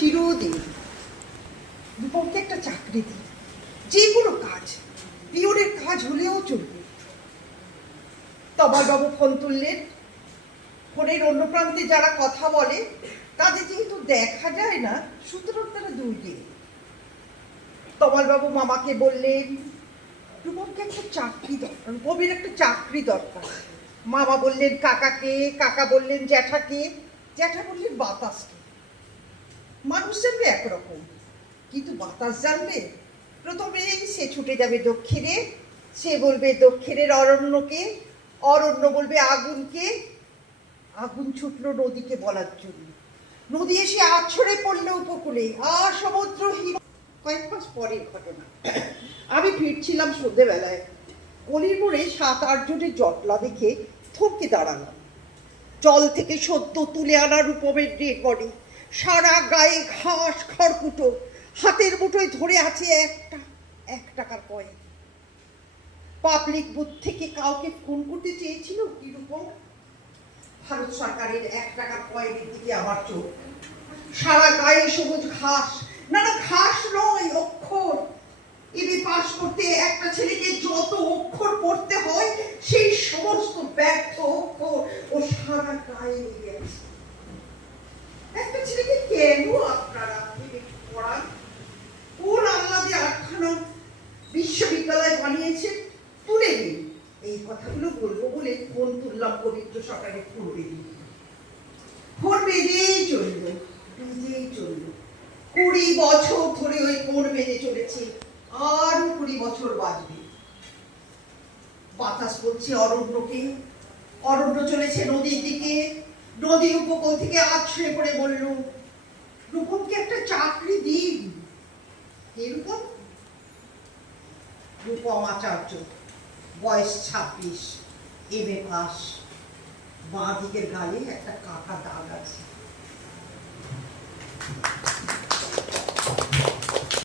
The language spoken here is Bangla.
চিরদিন রূপমকে একটা চাকরি দিই, যে কোনো কাজ, পিওনের কাজ হলেও চলবে। তমালবাবু ফোন তুললেন। ফোনের অন্য প্রান্তে যারা কথা বলে তাদের যেহেতু দেখা যায় না, সুতরাং তারা দূরে। তমালবাবু মামাকে বললেন, রূপমকে একটা চাকরি দরকার, রূপমের একটা চাকরি দরকার। মামা বললেন কাকাকে, কাকা বললেন জ্যাঠাকে, জ্যাঠা বললেন বাতাসকে। মানুষ জানবে একরকম, কিন্তু বাতাস জানবে। প্রথমেই সে ছুটে যাবে দক্ষিণে, সে বলবে দক্ষিণের অরণ্যকে, অরণ্য বলবে আগুনকে, আগুন ছুটলো নদীকে বলার জন্য। নদী এসে আছড়ে পড়লো উপকূলে, আর সমুদ্র হিম। কয়েক মাস পরের ঘটনা। আমি ফিরছিলাম সন্ধ্যেবেলায়, গলির মোড়ে 7-8 জনের জটলা দেখে থমকে দাঁড়ালাম। জল থেকে সদ্য তুলে আনা রূপমের ডেড বডি, সারা গায়ে ঘাস খড়কুটো, হাতের মুঠোয় ধরে আছে একটা 1 টাকার কয়েন। পাবলিক বুথ থেকে কাউকে ফোন করতে চেয়েছিল কি রূপম? ভারত সরকারের 1 টাকার কয়েনের দিকে আমার চোখ। সারা গায়ে সবুজ ঘাস, না না ঘাস নয়, অক্ষর। এমএ পাস করতে একটা ছেলেকে যত অক্ষর পড়তে হয়, সেই সমস্ত ব্যর্থ অক্ষর ও সারা গায়ে লেগে আছে। একটা ছেলেকে কেন আপনারা পড়ান? কোন আল্লাদে 8খানা বিশ্ববিদ্যালয় বানিয়েছেন? তুলে দিন। এই কথাগুলো বলবো বলে ফোন তুললাম পবিত্র সকালে। ফোন বেজেই চললো, বেজেই চললো। 20 বছর ধরে ওই ফোন বেজে চলেছে, আর 20 বছর বাজবে। বাতাস বলছে অরণ্যকে, অরণ্য চলেছে নদীর দিকে। নদী উপকূল থেকে আছড়ে পড়ে বলল, রূপমকে একটা চাকরি দিন। এরকম রূপম আচার্য, বয়স 26, এমএ পাস, বাঁ দিকের গালে একটা কাটা দাগ আছে।